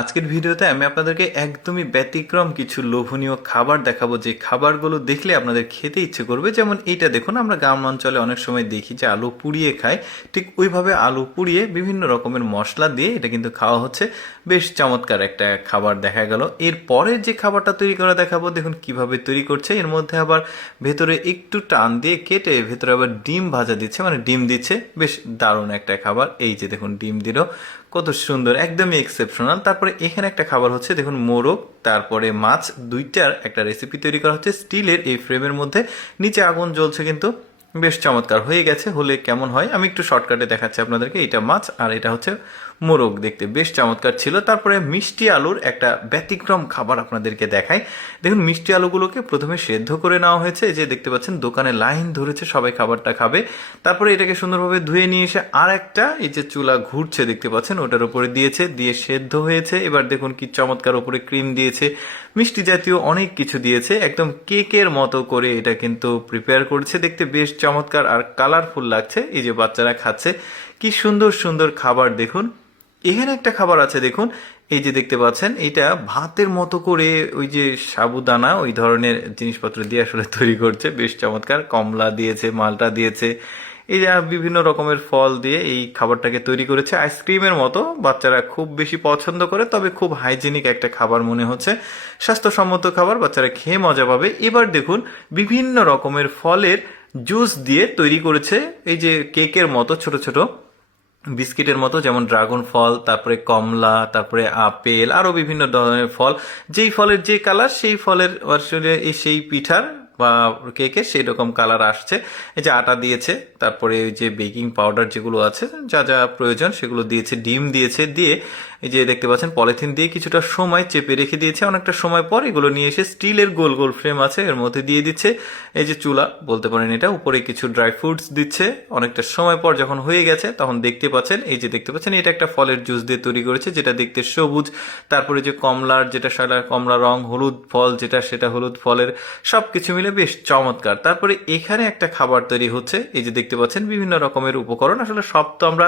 আজকের ভিডিওতে আমি আপনাদেরকে একদমই ব্যতিক্রম কিছু লোভনীয় খাবার দেখাবো, যে খাবারগুলো দেখলে আপনাদের খেতে ইচ্ছে করবে। যেমন এইটা দেখুন, আমরা গ্রাম অঞ্চলে অনেক সময় দেখি যে আলু পুড়িয়ে খায়, ঠিক ওইভাবে আলু পুড়িয়ে বিভিন্ন রকমের মশলা দিয়ে এটা কিন্তু খাওয়া হচ্ছে। বেশ চমৎকার একটা খাবার দেখা গেল। এরপরে যে খাবারটা তৈরি করা দেখাবো, দেখুন কিভাবে তৈরি করছে। এর মধ্যে আবার ভেতরে একটু টান দিয়ে কেটে ভেতরে আবার ডিম ভাজা দিচ্ছে, মানে ডিম দিচ্ছে। বেশ দারুণ একটা খাবার। এই যে দেখুন ডিম দিল, কত সুন্দর, একদমই এক্সেপশনাল। তারপরে এখানে একটা খাবার হচ্ছে, দেখুন মোরগ, তারপরে মাছ, দুইটার একটা রেসিপি তৈরি করা হচ্ছে স্টিলের এই ফ্রেমের মধ্যে। নিচে আগুন জ্বলছে, কিন্তু বেশ চমৎকার হয়ে গেছে। হলে কেমন হয় আমি একটু শর্টকাটে দেখাচ্ছি আপনাদেরকে। এটা মাছ আর এটা হচ্ছে মোরগ, দেখতে বেশ চমৎকার ছিল। তারপরে মিষ্টি আলুর একটা ব্যতিক্রম খাবার আপনাদেরকে দেখাই। দেখুন মিষ্টি আলুগুলোকে প্রথমে সেদ্ধ করে নেওয়া হয়েছে, এই যে দেখতে পাচ্ছেন দোকানে লাইন ধরেছে, সবাই খাবারটা খাবে। তারপরে এটাকে সুন্দরভাবে ধুয়ে নিয়ে এসে আর একটা এই যে চুলা ঘুরছে দেখতে পাচ্ছেন, ওটার উপরে দিয়েছে, দিয়ে সেদ্ধ হয়েছে। এবার দেখুন কি চমৎকার, উপরে ক্রিম দিয়েছে, মিষ্টি জাতীয় অনেক কিছু দিয়েছে, একদম কেকের মতো করে এটা কিন্তু প্রিপেয়ার করছে। দেখতে বেশ চমৎকার আর কালারফুল লাগছে। এই যে বাচ্চারা খাচ্ছে, কি সুন্দর সুন্দর খাবার। দেখুন এখানে একটা খাবার আছে, দেখুন এই যে দেখতে পাচ্ছেন, এটা ভাতের মতো করে ওই যে সাবুদানা ওই ধরনের জিনিসপত্র দিয়ে আসলে তৈরি করছে। বেশ চমৎকার, কমলা দিয়েছে, মালটা দিয়েছে, এই যে বিভিন্ন রকমের ফল দিয়ে এই খাবারটাকে তৈরি করেছে। আইসক্রিমের মতো, বাচ্চারা খুব বেশি পছন্দ করে, তবে খুব হাইজেনিক একটা খাবার মনে হচ্ছে, স্বাস্থ্যসম্মত খাবার, বাচ্চারা খেয়ে মজা পাবে। এবার দেখুন বিভিন্ন রকমের ফলের জুস দিয়ে তৈরি করেছে, এই যে কেকের মতো ছোট ছোট বিস্কিটের মতো, যেমন ড্রাগন ফল, তারপরে কমলা, তারপরে আপেল, আরো বিভিন্ন ধরনের ফল। যেই ফলের যে কালার, সেই ফলের আসলে সেই পিঠার বা কেকের সেই রকম কালার আসছে। এই যে আটা দিয়েছে, তারপরে ওই যে বেকিং পাউডার যেগুলো আছে, যা যা প্রয়োজন সেগুলো দিয়েছে, ডিম দিয়েছে, দিয়ে এই যে দেখতে পাচ্ছেন পলিথিন দিয়ে কিছুটা সময় চেপে রেখে দিয়েছে। অনেকটা সময় পর এগুলো নিয়ে এসে স্টিলের গোল গোল ফ্রেম আছে এর মধ্যে দিয়ে দিচ্ছে। এই যে চুলা বলতে পারেন এটা, উপরে কিছু ড্রাই ফ্রুটস দিচ্ছে। অনেকটা সময় পর যখন হয়ে গেছে তখন দেখতে পাচ্ছেন, এই যে দেখতে পাচ্ছেন এটা একটা ফলের জুস দিয়ে তৈরি করেছে, যেটা দেখতে সবুজ। তারপরে যে কমলার যেটা সাদা কমলা রং, হলুদ ফল যেটা সেটা হলুদ ফলের, সবকিছু মিলে বেশ চমৎকার। তারপরে এখানে একটা খাবার তৈরি হচ্ছে, এই যে দেখতে পাচ্ছেন বিভিন্ন রকমের উপকরণ। আসলে সব তো আমরা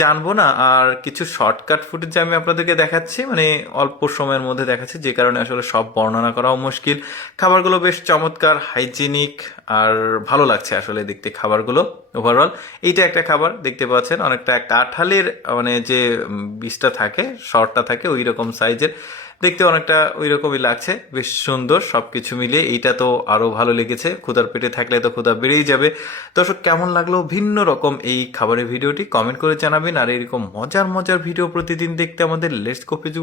জানবো না, আর কিছু শর্টকাট ফুটেজ আমি আপনাদেরকে দেখাচ্ছি, মানে অল্প সময়ের মধ্যে দেখাচ্ছি, যে কারণে আসলে সব বর্ণনা করাও মুশকিল। খাবারগুলো বেশ চমৎকার, হাইজিনিক, আর ভালো লাগছে আসলে দেখতে খাবারগুলো ওভারঅল। এইটা একটা খাবার দেখতে পাচ্ছেন, অনেকটা কাঁঠালের মানে যে বীজটা থাকে, শর্টটা থাকে, ওই রকম সাইজের দেখতে, অনেকটা ওই রকমই লাগছে। বেশ সুন্দর সবকিছু মিলিয়ে এইটা তো আরো ভালো লেগেছে। ক্ষুধার পেটে থাকলে তো ক্ষুধা বেড়েই যাবে। দর্শক কেমন লাগলো ভিন্ন রকম এই খাবারের ভিডিওটি কমেন্ট করে জানাবেন। আর এরকম মজার মজার ভিডিও প্রতিদিন দেখতে আমাদের লেটস গো ফেসবুক